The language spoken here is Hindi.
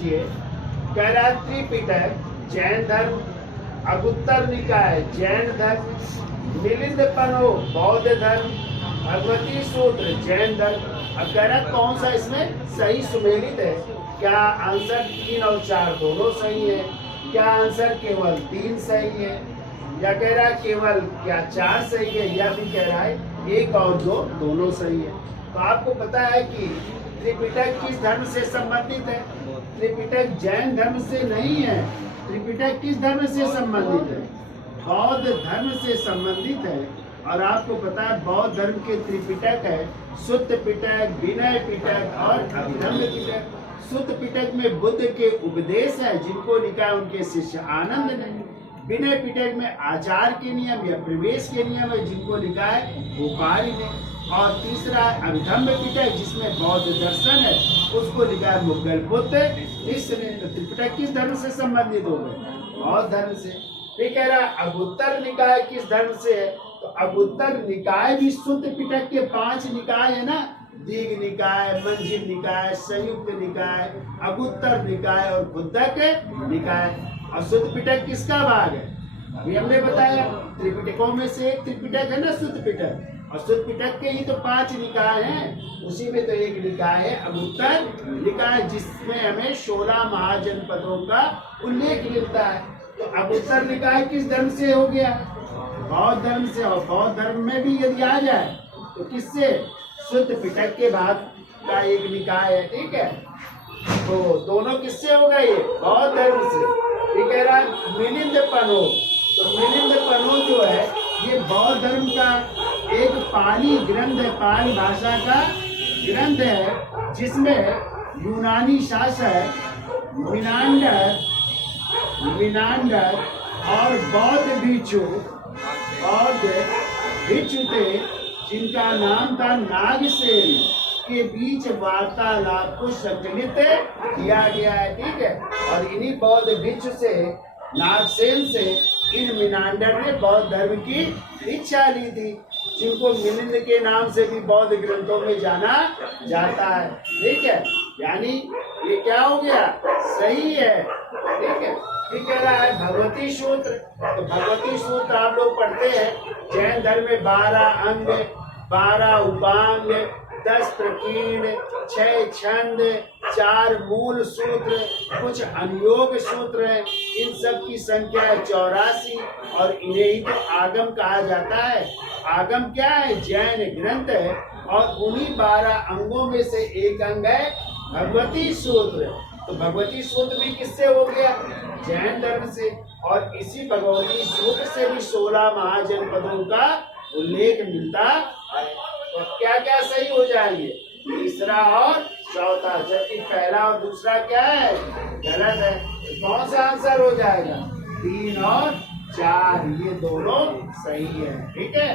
लीजिए, कह रहा है त्रिपिटक जैन धर्म, अगुत्तर निकाय जैन धर्म, मिलिंद पनो बौद्ध धर्म, भगवती सूत्र जैन धर्म। अब कह रहा है कौन सा इसमें सही सुमेलित है? क्या आंसर 3 और 4 दोनों सही है? क्या आंसर केवल 3 सही है? या कह रहा है केवल क्या 4 सही है? या फिर कह रहा है 1 और 2 दोनों सही है? तो आपको पता है कि त्रिपिटक किस धर्म से संबंधित है? त्रिपिटक जैन धर्म से नहीं है। त्रिपिटक किस धर्म से संबंधित है? बौद्ध धर्म से संबंधित है। और आपको पता है बौद्ध धर्म के त्रिपिटक है, सुत्त पिटक, विनय पिटक और अभिधम्म पिटक। सुत्त पिटक में बुद्ध के उपदेश है जिनको लिखा है उनके शिष्य आनंद ने। विनय पिटक में आचार के नियम या प्रवेश के नियम है जिनको लिखा है गोपाल ने। और तीसरा अभिधम्म पिटक जिसमें बौद्ध दर्शन है उसको लिखा है मुगल बुद्ध इसने। तो त्रिपिटक किस धर्म से संबंधित हो गए? बौद्ध धर्म से। ये कह रहा है अगुत्तर निकाय किस धर्म से है? तो अगुत्तर निकाय भी सुत्त पिटक के 5 निकाय है ना, दीघ निकाय, मंजिल निकाय, संयुक्त निकाय, अगुत्तर निकाय और बुद्धक निकाय। और सुत्त पिटक किसका भाग है? अभी हमने बताया त्रिपिटकों में से एक त्रिपिटक है ना सुत्त पिटक। और सुत्त पिटक के ही तो 5 निकाय हैं, उसी में तो एक निकाय है अगुत्तर निकाय जिसमें हमें 16 महाजनपदों का उल्लेख मिलता है। तो अगुत्तर निकाय किस धर्म से हो गया? बौद्ध धर्म से। और बौद्ध धर्म में भी यदि आ जाए तो किससे? सुत्त पिटक के बाद का एक निकाय है, ठीक है। तो दोनों किससे हो गए? बौद्ध धर्म से। ये कह रहा है मिलिंद पनो। तो मिलिंद पनो जो है ये बौद्ध धर्म का एक पाली ग्रंथ है, पाली भाषा का ग्रंथ है जिसमें यूनानी शासक मिनांडर और बौद्ध भिक्षु थे जिनका नाम था नागसेन के बीच वार्तालाप को संकलित किया गया है, ठीक है। और इन्हीं बौद्ध भिक्षु से नागसेन से इन मिनांडर ने बौद्ध धर्म की दीक्षा ली थी जिनको मिलिंद के नाम से भी बौद्ध ग्रंथों में जाना जाता है, ठीक है। यानी ये क्या हो गया? सही है, ठीक है। ये कह रहा है भगवती सूत्र। तो भगवती सूत्र आप लोग पढ़ते हैं जैन धर्म में 12 अंग, 12 उपांग, 10 प्रकीर्ण, 6 छंद, 4 मूल सूत्र, कुछ अनुयोग सूत्र हैं। इन सब की संख्या है 84 और इन्हें ही तो आगम कहा जाता है। आगम क्या है? जैन ग्रंथ है और उन्हीं 12 अंगों में से एक अंग है भगवती सूत्र। तो भगवती सूत्र भी किससे हो गया? जैन धर्म से। और इसी भगवती सूत्र से भी 16 महाजनपदों का उल्लेख मिलता है। तो क्या क्या सही हो जाएंगे? तीसरा और चौथा, जबकि पहला और दूसरा क्या है? गलत है। तो कौन सा आंसर हो जाएगा? 3 और 4 ये दोनों सही है, ठीक है।